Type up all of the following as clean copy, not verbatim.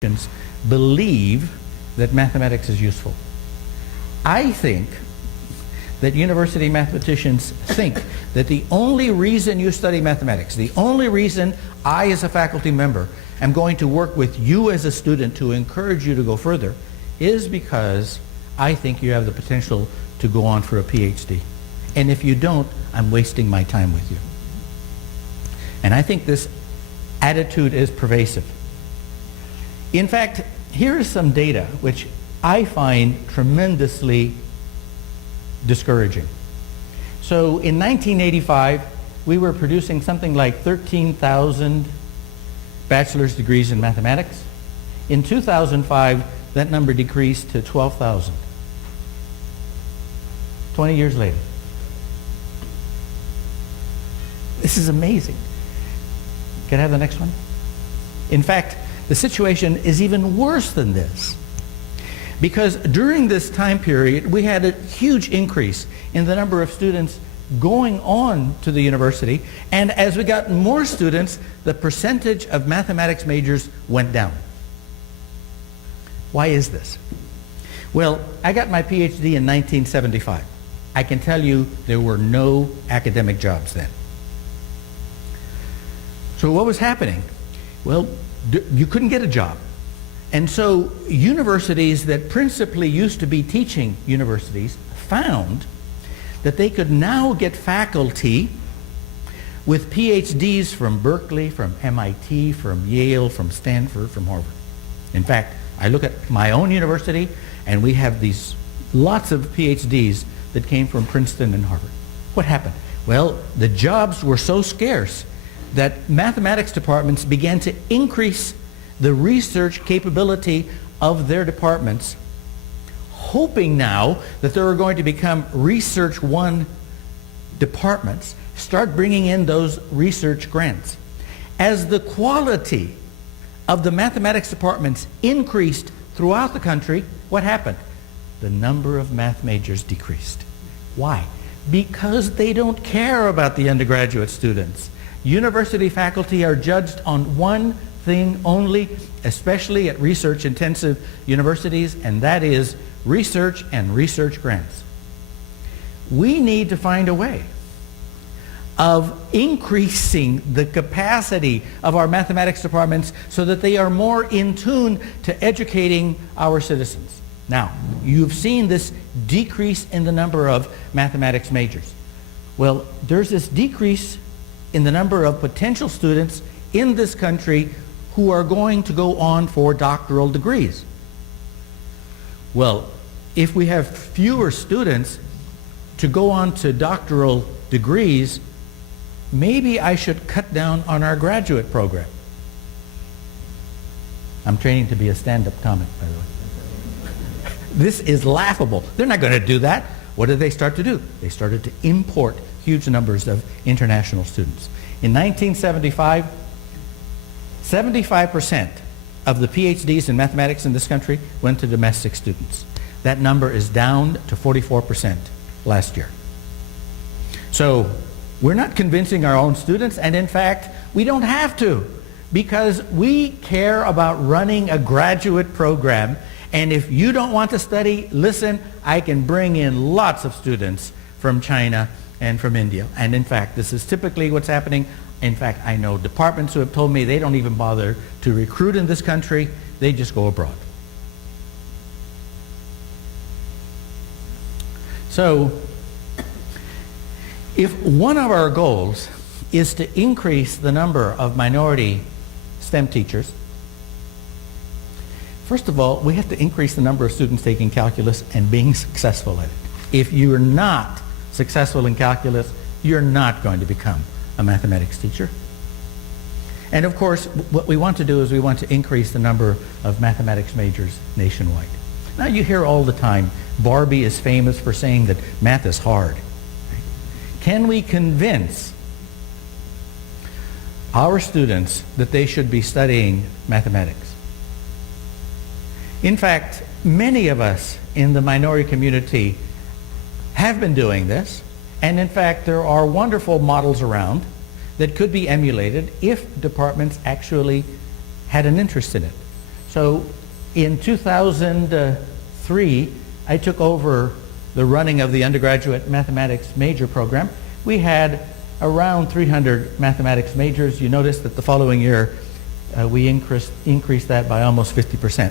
believe that mathematics is useful. I think that university mathematicians think that the only reason you study mathematics, the only reason I as a faculty member am going to work with you as a student to encourage you to go further is because I think you have the potential to go on for a PhD. And if you don't, I'm wasting my time with you. And I think this attitude is pervasive. In fact, here is some data which I find tremendously discouraging. So in 1985, we were producing something like 13,000 bachelor's degrees in mathematics. In 2005, that number decreased to 12,000. 20 years later. This is amazing. Can I have the next one? In fact, the situation is even worse than this. Because during this time period, we had a huge increase in the number of students going on to the university, and as we got more students, the percentage of mathematics majors went down. Why is this? Well, I got my PhD in 1975. I can tell you there were no academic jobs then. So what was happening? Well, you couldn't get a job. And so universities that principally used to be teaching universities found that they could now get faculty with PhDs from Berkeley, from MIT, from Yale, from Stanford, from Harvard. In fact, I look at my own university and we have these lots of PhDs that came from Princeton and Harvard. What happened? Well, the jobs were so scarce that mathematics departments began to increase the research capability of their departments, hoping now that there are going to become Research 1 departments, start bringing in those research grants. As the quality of the mathematics departments increased throughout the country, what happened? The number of math majors decreased. Why? Because they don't care about the undergraduate students. University faculty are judged on one thing only, especially at research-intensive universities, and that is research and research grants. We need to find a way of increasing the capacity of our mathematics departments so that they are more in tune to educating our citizens. Now, you've seen this decrease in the number of mathematics majors. Well, there's this decrease in the number of potential students in this country who are going to go on for doctoral degrees. Well, if we have fewer students to go on to doctoral degrees, maybe I should cut down on our graduate program. I'm training to be a stand-up comic, by the way. This is laughable. They're not going to do that. What did they start to do? They started to import huge numbers of international students. In 1975, 75% of the PhDs in mathematics in this country went to domestic students. That number is down to 44% last year. So we're not convincing our own students, and in fact, we don't have to, because we care about running a graduate program, and if you don't want to study, listen, I can bring in lots of students from China and from India. And in fact, this is typically what's happening. In fact, I know departments who have told me they don't even bother to recruit in this country, they just go abroad. So, if one of our goals is to increase the number of minority STEM teachers, first of all, we have to increase the number of students taking calculus and being successful at it. If you're not successful in calculus, you're not going to become a mathematics teacher. And of course, what we want to do is we want to increase the number of mathematics majors nationwide. Now you hear all the time, Barbie is famous for saying that math is hard. Can we convince our students that they should be studying mathematics? In fact, many of us in the minority community have been doing this, and in fact there are wonderful models around that could be emulated if departments actually had an interest in it. So in 2003, I took over the running of the undergraduate mathematics major program. We had around 300 mathematics majors. You notice that the following year we increased that by almost 50%.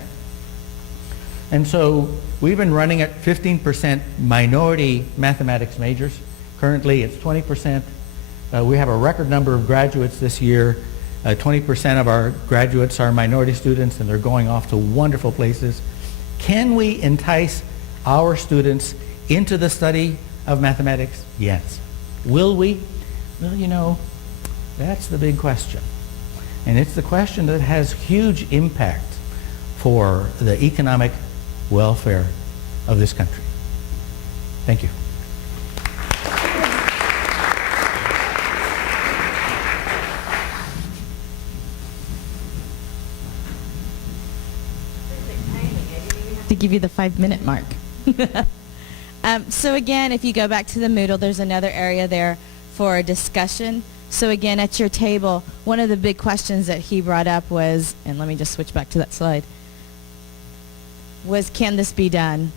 And so we've been running at 15% minority mathematics majors. Currently it's 20%. We have a record number of graduates this year. 20% of our graduates are minority students, and they're going off to wonderful places. Can we entice our students into the study of mathematics? Yes. Will we? Well, you know, that's the big question. And it's the question that has huge impact for the economic welfare of this country. Thank you. To give you the 5-minute mark. So again, if you go back to the Moodle, there's another area there for a discussion. So again, at your table, one of the big questions that he brought up was, and let me just switch back to that slide, was can this be done?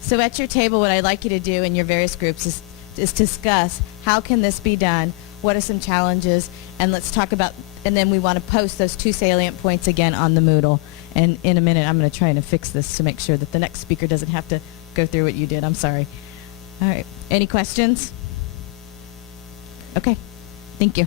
So at your table, what I'd like you to do in your various groups is discuss how can this be done, what are some challenges, and let's talk about, and then we want to post those 2 salient points again on the Moodle. And in a minute, I'm going to try and fix this to make sure that the next speaker doesn't have to go through what you did. I'm sorry. All right. Any questions? Okay. Thank you.